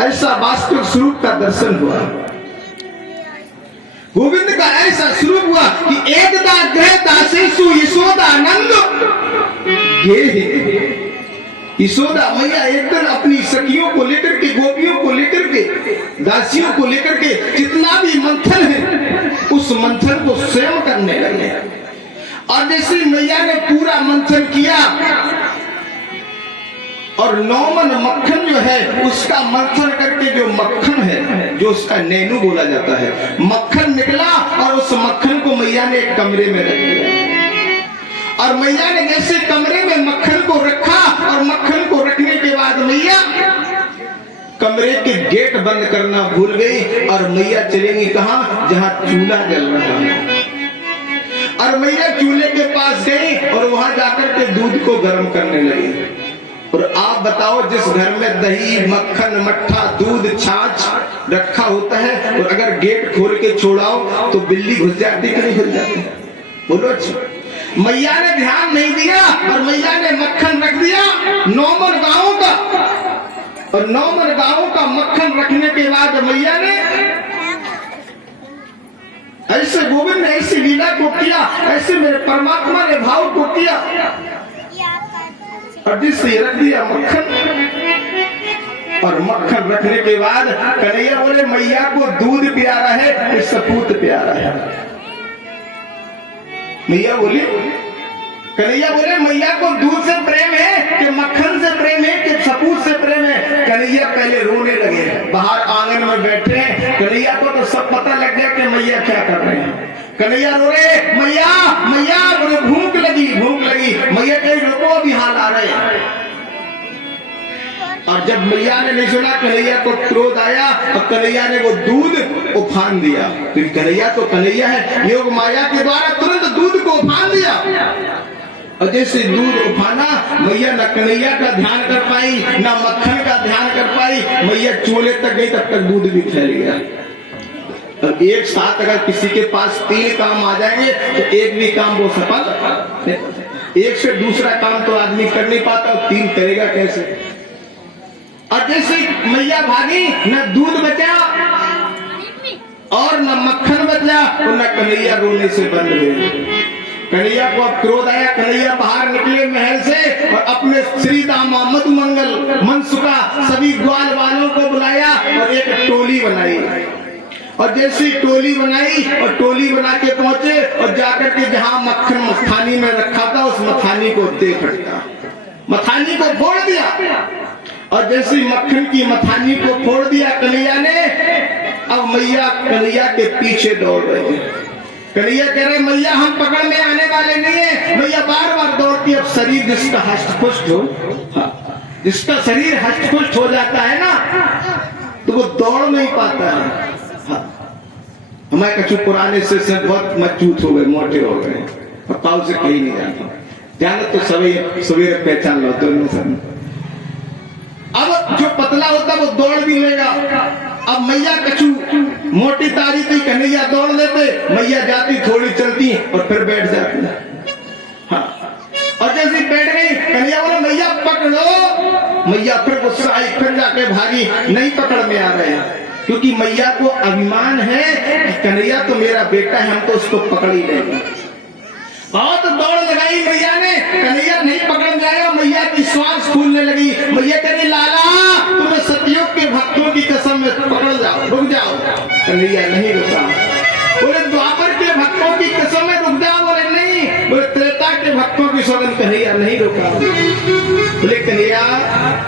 ऐसा वास्तविक स्वरूप का दर्शन हुआ। गोविंद का ऐसा स्वरूप हुआ कि एकदा ग्रह दासेसु यशोदानंद ये यशोदा मैया एक दिन अपनी सखियों को लेकर के, गोपियों को लेकर के, दासियों को लेकर के जितना भी मंथन है उस मंथन को स्वयं करने लगे। और जैसे मैया ने पूरा मंथन किया और 9 मन मक्खन जो है उसका मंथन करके जो मक्खन है, जो उसका नैनू बोला जाता है, मक्खन निकला और उस मक्खन को मैया ने एक कमरे में रख दिया। और मैया ने जैसे कमरे में मक्खन को रखा और मक्खन को रखने के बाद मैया कमरे के गेट बंद करना भूल गई और मैया चलेंगी कहां? जहां चूल्हा जल रहा है। और मैया चूल्हे के पास गई और वहां जाकर के दूध को गर्म करने लगी। और आप बताओ, जिस घर में दही, मक्खन, मट्ठा, दूध, छाछ रखा होता है और अगर गेट खोल के छोड़ाओ तो बिल्ली घुस जाती कि नहीं घुस जाती? बोलो। अच्छा, मैया ने ध्यान नहीं दिया और मैया ने मक्खन रख दिया 9 मन गांवों का। और 9 मन गांवों का मक्खन रखने के बाद मैया ने ऐसे, गोविंद ने ऐसी लीला को किया, ऐसे मेरे परमात्मा ने भाव को किया। और जिससे रख दिया मक्खन, और मक्खन रखने के बाद कन्हैया बोले मैया को दूध प्यारा है कि सपूत प्यारा है? मैया बोली, कन्हैया बोले मैया को दूध से प्रेम है कि मक्खन से प्रेम है कि सपूत से प्रेम है? कन्हैया पहले रोने लगे। बाहर आंगन में बैठे हैं, कन्हैया को तो सब पता लग गया कि मैया क्या कर रहे हैं। कन्हैया रो रहे, मैया मैया, बोले भूख लगी, भूख लगी। मैया कहीं रुको, अभी हाल आ रहे हैं। और जब मैया ने नहीं सुना, कन्हैया को क्रोध आया और कन्हैया ने वो दूध उफान दिया। तो कन्हैया तो कन्हैया है, योग माया के द्वारा तुरंत दूध को उफान दिया। और जैसे दूध उफाना, मैया न कन्हैया का ध्यान कर पाई न मक्खन का ध्यान कर पाई। मैया चूल्हे तक गई, तब तक दूध भी फैल गया। और एक साथ अगर किसी के पास 3 काम आ जाएंगे तो एक भी काम वो सफल, एक से दूसरा काम तो आदमी कर नहीं पाता, 3 करेगा कैसे? और जैसे मैया भागी, न दूध बचा और न मक्खन बचा और न कन्हैया रोने से बंद हुए। कन्हैया को अब क्रोध आया। कन्हैया बाहर निकले महल से और अपने श्री दामा मधुमंगल, मनसुखा सभी ग्वाल वालों को बुलाया और एक टोली बनाई। और जैसी टोली बनाई और टोली बना के पहुंचे और जाकर के जहां मक्खन मथानी में रखा था उस मथानी को देख हटा, मथानी को फोड़ दिया। और जैसे मक्खन की मथानी को फोड़ दिया कन्हैया ने, अब मैया कन्हैया के पीछे दौड़ रही है। कन्हैया कह रहे मैया हम पकड़ में आने वाले नहीं है। मैया बार बार दौड़ती। अब शरीर जिसका हष्टपुष्ट हो, जिसका शरीर हष्टपुष्ट हो जाता है ना, तो वो दौड़ नहीं पाता है। हमारे कछु पुराने से बहुत मजबूत हो गए, मोटे हो गए और पाव से कहीं नहीं जाता। जाना तो सवेरे पहचान लो दोनों सब। अब जो पतला होता है वो दौड़ भी लेगा। अब मैया कछु मोटी तारी थी, कन्हैया दौड़ लेते, मैया जाती थोड़ी चलती और फिर बैठ जाती। हाँ, और जैसे बैठ गई कन्हैया बोला मैया पकड़ लो। मैया फिर गुस्सा आई, फिर जाके भागी, नहीं पकड़ में आ रहे हैं। क्योंकि मैया को अभिमान है कि कन्हैया तो मेरा बेटा है, हम तो उसको पकड़ ही लेंगे। बहुत दौड़ लगाई मैया ने, कन्हैया नहीं पकड़ में आया। मैया की श्वास फूलने लगी। मैया कह रही लाला तुम्हें सतयुग के भक्तों की कसम में पकड़ जाओ, रुक जाओ। कन्हैया नहीं रुका। बोले द्वापर के भक्तों की कसम में रुक जाओ। बोले नहीं। बोले त्रेता के भक्तों की सौगंध। कन्हैया नहीं रुका। बोले कन्हैया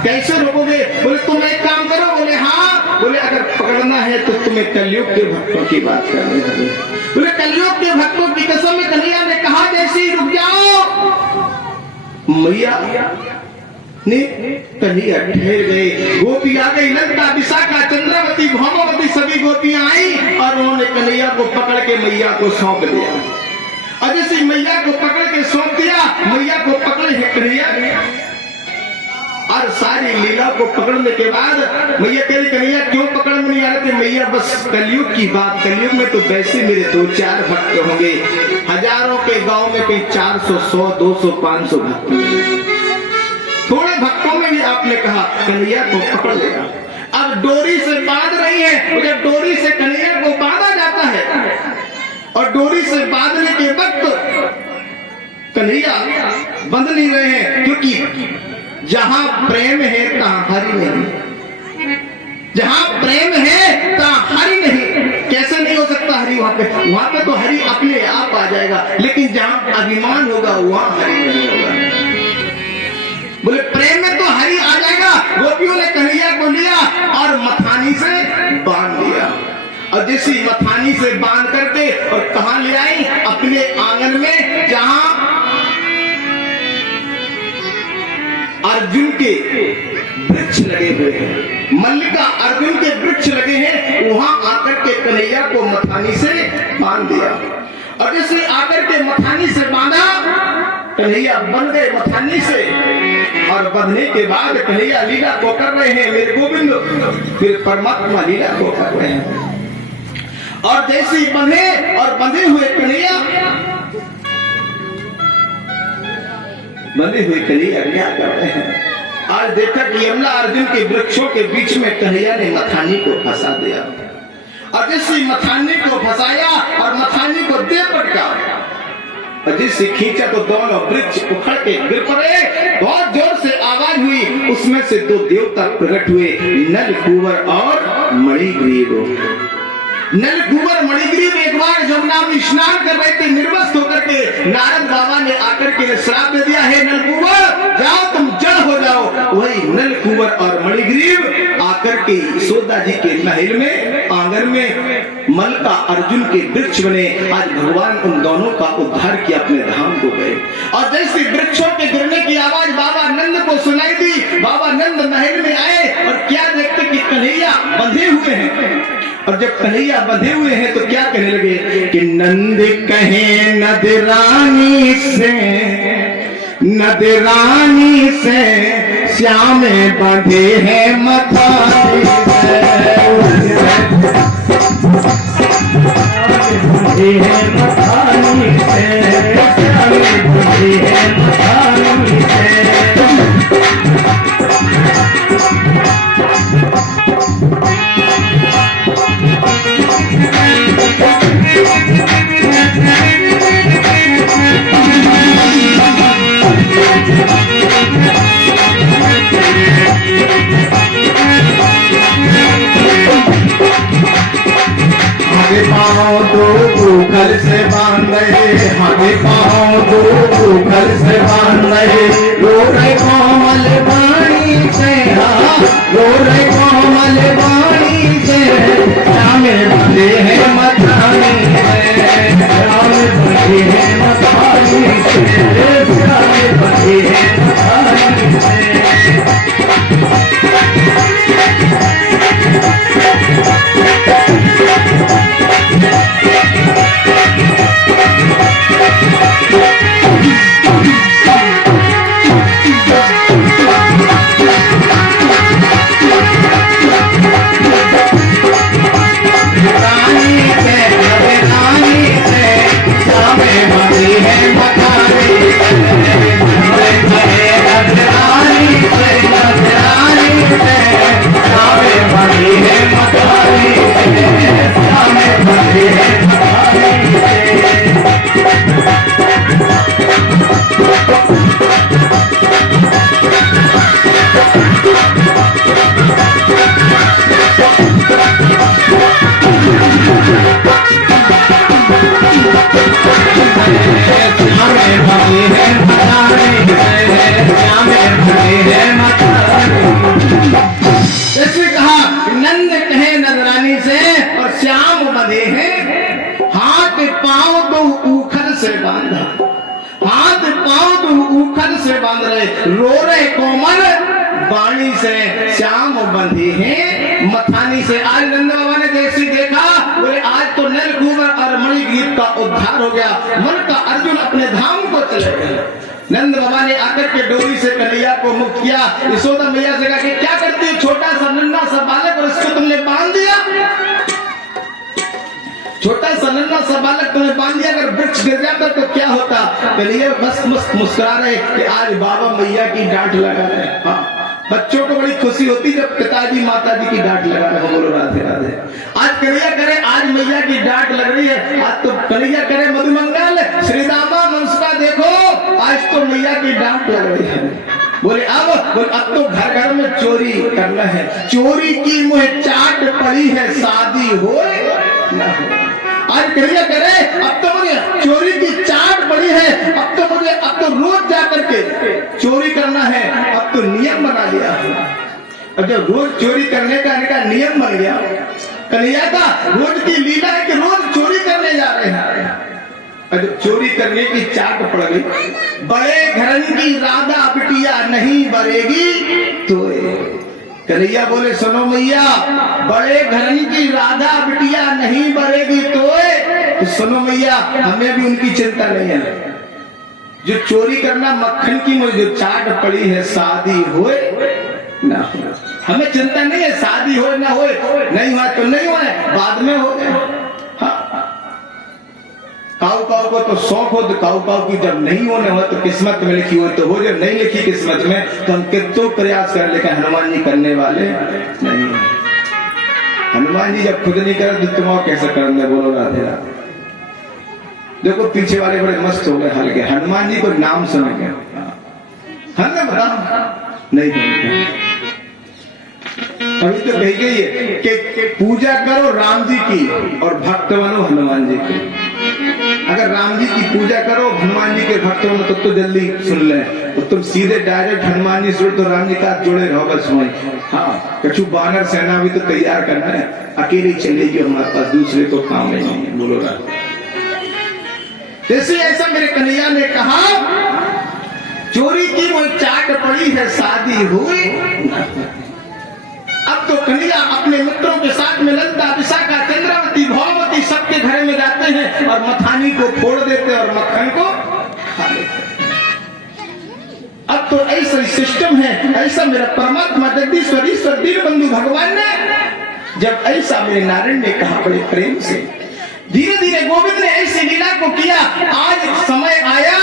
कैसे रोकोगे? बोले तुम एक काम करो। बोले हाँ। बोले अगर पकड़ना है तो तुम्हें कलयुग के भक्तों की बात करनी होगी। बोले कलयुग के भक्तों की कसम में कन्हैया ने कहा जैसे ही रुक जाओ। मैया ने कन्हैया ठहर गए। गोपी आ गई, लंका, विशाखा, चंद्रावती, भामावती सभी गोपियां आई और उन्होंने कन्हैया को पकड़ के मैया को सौंप दिया। और जैसे मैया को पकड़ के सौंप दिया, मैया को पकड़े कन्हैया और सारी लीला को पकड़ने के बाद मैया कह रही कन्हैया क्यों पकड़ में नहीं आ रहे थे? मैया बस कलयुग की बात, कलयुग में तो वैसे मेरे 2-4 भक्त होंगे, हजारों के गांव में कहीं 400, 100, 200, 500 भक्त होंगे। थोड़े भक्तों में भी आपने कहा कन्हैया को पकड़ लेगा। अब और डोरी से बांध रही है। और जब डोरी से कन्हैया को बांधा जाता है और डोरी से बांधने के वक्त कन्हैया बंध नहीं रहे हैं, क्योंकि जहां प्रेम है तहां हरि नहीं, जहां प्रेम है तहां हरि नहीं। कैसे नहीं हो सकता हरि वहां पे? वहां पे तो हरि अपने आप आ जाएगा, लेकिन जहां अभिमान होगा वहां हरि नहीं होगा। बोले प्रेम में तो हरि आ जाएगा। गोपियों ने कन्हैया को लिया और मथानी से बांध दिया, और जिसी मथानी से बांध करके और कहां ले आई? अपने आंगन में, जहां अर्जुन के वृक्ष लगे हुए हैं, मल्लिका अर्जुन के वृक्ष लगे हैं, वहां आकर के कन्हैया को मथानी से बांध दिया। और जिसने आकर के मथानी से बांधा, कन्हैया बंध गए मथानी से। और बंधने के बाद कन्हैया लीला को कर रहे हैं, मेरे गोविंद फिर परमात्मा लीला को कर रहे हैं। और जैसे ही बंधे और बंधे हुए कन्हैया, बंधे हुए कन्हैया क्या कर रहे हैं? आज देखा कि यमला अर्जुन के वृक्षों के बीच में कन्हैया ने मथानी को फंसा दिया, और जिससे मथानी को फंसाया और मथानी को दे पटका, और जिससे खींचा तो दोनों वृक्ष उखड़ के गिर पड़े। बहुत जोर से आवाज हुई, उसमें से दो देवता प्रकट हुए, नल कुंवर और मणिग्रीव। नल कुंवर मणिग्रीव एक बार जमुना में स्नान कर रहे थे, निर्वस्त होकर के नारद बाबा ने आकर के श्राप दे दिया, है नल कुंवर जाओ तुम जड़ हो जाओ। वही नल कुंवर और मणिग्रीव आकर के यशोदा जी के महल में, आंगन में मल्लिका अर्जुन के वृक्ष बने। आज भगवान उन दोनों का उद्धार किया, अपने धाम को गए। और जैसे वृक्षों के गिरने की आवाज बाबा नंद को सुनाई दी, बाबा नंद महल में आए और क्या देखते कि कन्हैया बंधे हुए हैं। और जब कन्हैया बंधे हुए हैं तो क्या कहने लगे कि नंद कहे नद रानी से, नद रानी से श्याम बंधे हैं मथानी से, बंधे हैं मथानी से, श्याम बंधे हैं मथानी से। पाँव दो उखल से बांध रहे, हमें पाँव दो उखल से बांध रहे, रो रहे कोमल वाणी से, रो रहे कोमल वाणी से, श्याम बंधे हैं मथानी से, श्याम बंधे हैं मथानी से, श्याम बंधे हैं मथानी से। जैसे कहा नंद कहे नजरानी से और श्याम बंधे हैं, हाथ पांव तो उखल से बांधा, हाथ पांव तो उखल से बांध रहे, रो रहे कोमल वाणी से, श्याम बंधे हैं मथानी से। आज नंद बाबा ने जैसे देखा, बोले आज तो नल कुंवर और मणिग्रीव का उद्धार हो गया, मन का अर्जुन अपने धाम को चले गए। नंद बाबा ने आकर के डोरी से कन्हैया को मुक्त किया। यशोदा मैया से कहा कि क्या करती है, छोटा सा नन्हा सा बालक और इसको तुमने बांध दिया, छोटा सा नन्हा सा बालक तुमने बांध दिया, अगर वृक्ष गिर जाता तो क्या होता। कन्हैया मस्त मस्त मुस्कुरा रहे कि आज बाबा मैया की डांट लगा रहे। बच्चों को बड़ी खुशी होती जब पिताजी माताजी की डांट लगा रहे हो, बोलो राधे राधे। आज कन्हैया करे, आज मैया की डांट लग रही है, आज तो कन्हैया करे मधुमंगल श्री दामा मनसुखा देखो, आज तो मैया की डांट लग रही है। बोले अब तो घर घर में चोरी करना है, चोरी की मुझे चाट पड़ी है, शादी हो ना हो। आज कन्हैया करे अब तो मुझे चोरी की चाट पड़ी है, अब तो रोज जाकर के चोरी करना है, अब तो नियम बना लिया है। अब जब रोज चोरी करने का नियम बन गया, कन्हैया का रोज की लीला है कि रोज चोरी करने जा रहे हैं। जब चोरी करने की चाट पड़ गई, बड़े घरन की राधा बिटिया नहीं बरेगी तो कन्हैया बोले सुनो मैया, बड़े घरन की राधा बिटिया नहीं बरेगी तो सुनो मैया, हमें भी उनकी चिंता नहीं है। जो चोरी करना मक्खन की मुझे जो चाट पड़ी है, शादी होए ना हो, हमें चिंता नहीं है, शादी होए ना होए, नहीं हुआ तो नहीं हुआ, बाद में हो गए। काऊ काऊ को तो शौक हो, तो काऊ काऊ की जब नहीं होने हो तो किस्मत में लिखी हो तो हो, जब नहीं लिखी किस्मत में तो हम कितना प्रयास कर, लेकिन हनुमान जी करने वाले नहीं। हनुमान जी जब खुद नहीं करे तो तुम कैसे करेंगे, बोलो राधे राधे। देखो पीछे वाले बड़े मस्त हो गए हल्के, हनुमान जी को नाम सुन के हमने बता नहीं बोलते। अभी तो कही गई है कि पूजा करो राम जी की और भक्त बनो हनुमान जी की। अगर राम जी की पूजा करो, हनुमान जी के भक्त बनो तो जल्दी सुन ले, तो तुम सीधे डायरेक्ट हनुमान जी सुन तो राम जी का जुड़े रहो बस वही। हाँ, कछु बानर सेना भी तो तैयार करना है, अकेले चलेगी हमारे पास, दूसरे को काम नहीं है, बोलो राधे। जैसे ऐसा मेरे कन्हैया ने कहा, चोरी की वो चाट पड़ी है, शादी हुई। अब तो कन्हैया अपने मित्रों के साथ में ललता, विशाखा, चंद्रावती, भौमवती सबके घर में जाते हैं और मथानी को फोड़ देते और मक्खन को खा लेते। अब तो ऐसा सिस्टम है, ऐसा मेरा परमात्मा जगदीश्वर ईश्वर दीनबंधु भगवान ने जब ऐसा मेरे नारायण ने कहा बड़े प्रेम से, धीरे धीरे गोविंद ने ऐसी लीला को किया। आज समय आया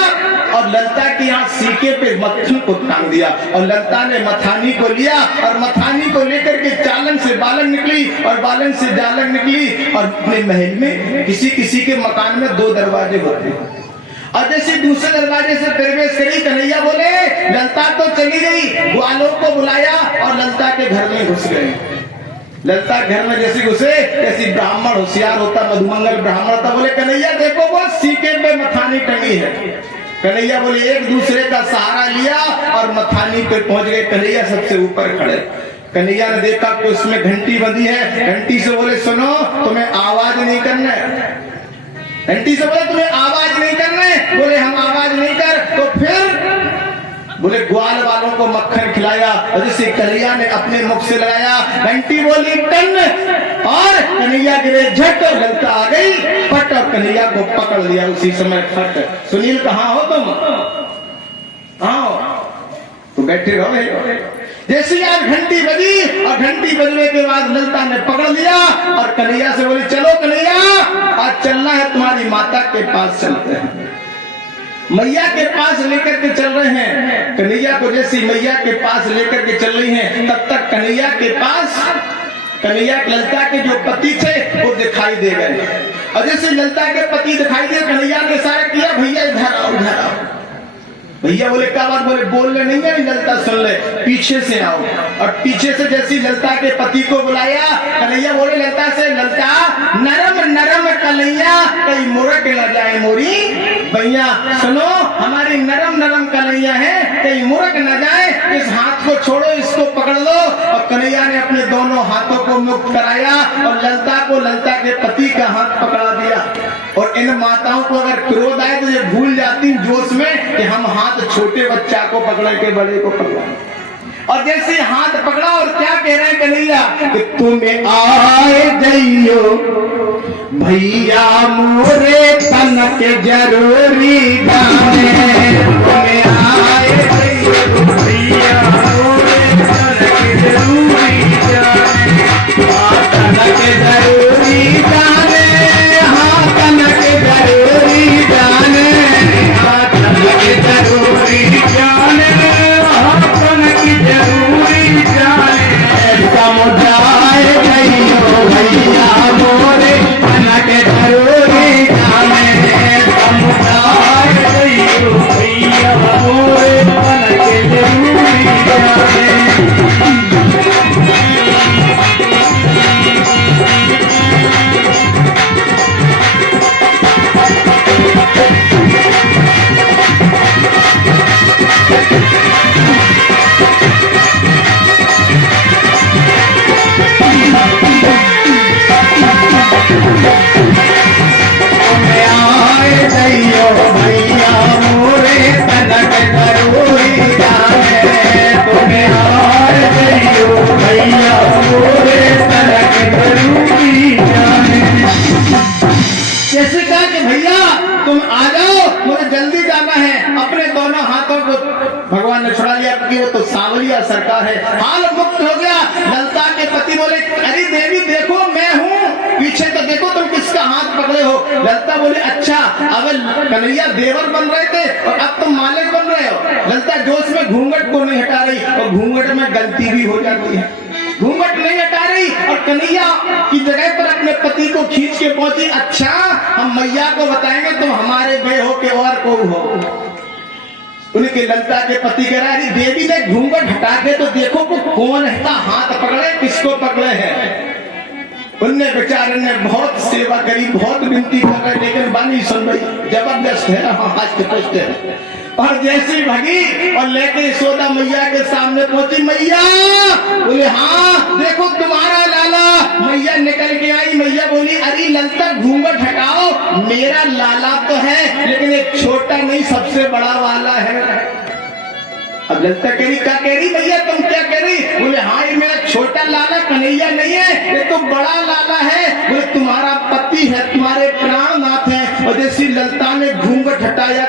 और ललता के यहाँ सीके पे मक्खन को टांग दिया और ललता ने मथानी को लिया और मथानी को लेकर के चालन से बालन निकली और बालन से जालन निकली। और अपने महल में किसी किसी के मकान में 2 दरवाजे होते हैं और जैसे दूसरे दरवाजे से प्रवेश करी, कन्हैया बोले ललता तो चली गई, ग्वालों को बुलाया और ललता के घर में घुस गए। ललता घर में जैसे घुसे, जैसी ब्राह्मण होशियार होता, मधुमंगल ब्राह्मण था, बोले कन्हैया देखो वो सीके पे मथानी टंगी है। कन्हैया बोले एक दूसरे का सहारा लिया और मथानी पे पहुंच गए। कन्हैया सबसे ऊपर खड़े, कन्हैया ने देखा कि उसमें घंटी बंधी है। घंटी से बोले सुनो, तुम्हें आवाज नहीं करना है। घंटी से बोले तुम्हें आवाज नहीं करना है। बोले हम आवाज नहीं कर, तो फिर बोले ग्वाल वालों को मक्खन खिलाया और जिसे कन्हैया ने अपने मुख से लगाया। घंटी बोली टन और कन्हैया गिरे झट और ललता आ गई पट और कन्हैया को पकड़ लिया उसी समय फट। सुनील कहाँ हो तुम? आओ तो बैठे रहो। जैसे आज घंटी बजी और घंटी बजने के बाद ललता ने पकड़ लिया और कन्हैया से बोली चलो कन्हैया, आज चलना है तुम्हारी माता के पास, चलते हैं। मैया के पास लेकर के चल रहे हैं। कन्हैया को जैसी मैया के पास लेकर के चल रही हैं, तब तक कन्हैया के पास कन्हैया ललता के जो पति थे वो दिखाई दे गए और जैसे ललता के पति दिखाई दिए, कन्हैया ने इशारा किया भैया इधर आओ, इधर आओ। भैया बोले क्या बात? बोले बोलने नहीं है, ललता सुन ले, पीछे से आओ। और पीछे से जैसी ललता के पति को बुलाया, कन्हैया बोले ललता से, ललता नरम नरम कन्हैया कहीं मुरक न जाए मोरी भैया। सुनो हमारी नरम नरम कन्हैया है, कहीं मुरक न जाए, इस हाथ को छोड़ो, इसको पकड़ लो। और कन्हैया ने अपने दोनों हाथों को मुक्त कराया और ललता को ललता के पति का हाथ पकड़ा दिया। और इन माताओं को अगर क्रोध आए तो ये भूल जाती जोश में कि हम हाथ छोटे बच्चा को पकड़ के बड़े को पकड़ा। और जैसे हाथ पकड़ा और क्या कह रहे हैं कन्हैया कि तुम्हें आए जइयो भैया मोरे तन के जरूरी गाने, तुम्हें आए जइयो भैया मोरे तन के जरूरी जाने, तन के जरूरी जाने, हाँ तन के जरूरी जाने, हाँ तन के जरूरी जाने, हाँ तन की जरूरी तुम्हें आए दैयो भैया मोरे तनक करोई जाने, तुम्हें आए दैयो भैया मोरे तनक करोई जाने। जैसे कहा कि भैया तुम आ जाओ, मुझे जल्दी जाना है। अपने दोनों हाथों को भगवान ने छुड़ा लिया क्योंकि वो तो सांवलिया सरकार है, हाल मुक्त हो गया। ललता के पति बोले अरे देवी देखो मैं हूँ, पीछे तो देखो तुम किसका हाथ पकड़े हो। ललता बोले अच्छा, अब कन्हैया देवर बन रहे थे और अब तुम मालिक बन रहे हो। ललता जोश में घूंघट को नहीं हटा रही और घूंघट में गलती भी हो जाती है, घूंघट नहीं हटा रही और कन्हैया की जगह पर अपने पति को खींच के पहुंची। अच्छा हम मैया को बताएंगे तुम हमारे बे हो के और को हो। उनके ललता के पति कह रहा है देवी ने घूंघट हटा के तो देखो को कौन है हाथ पकड़े, किसको पकड़े हैं। उनने बेचारे ने बहुत सेवा करी, बहुत विनती कर रहे, लेकिन बानी सुन रही, जबरदस्त है, हस्त पुष्ट है। और जैसी भगी और लेके यशोदा मैया के सामने पहुंची, मैया बोले हाँ देखो तुम्हारा लाला। मैया निकल के आई, मैया बोली अरे ललता घूंघट हटाओ, मेरा लाला तो है लेकिन एक छोटा नहीं सबसे बड़ा वाला है। अब ललता कह रही क्या कह रही भैया तुम क्या कह रही? बोले हाँ ये मेरा छोटा लाला कन्हैया नहीं है, ये तो बड़ा लाला है। बोले तुम्हारा पति है, तुम्हारे प्राणनाथ है। और जैसी ललता ने घूंघट हटाया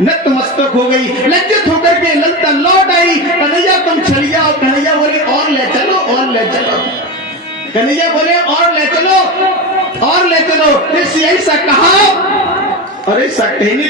नतमस्तक हो गई, लज्जित होकर के ललता लौट आई। कन्हैया तुम चलिए आओ। कन्हैया बोले और ले चलो और ले चलो। कन्हैया बोले और ले चलो और ले चलो। ऐसा कहा और ऐसा कहने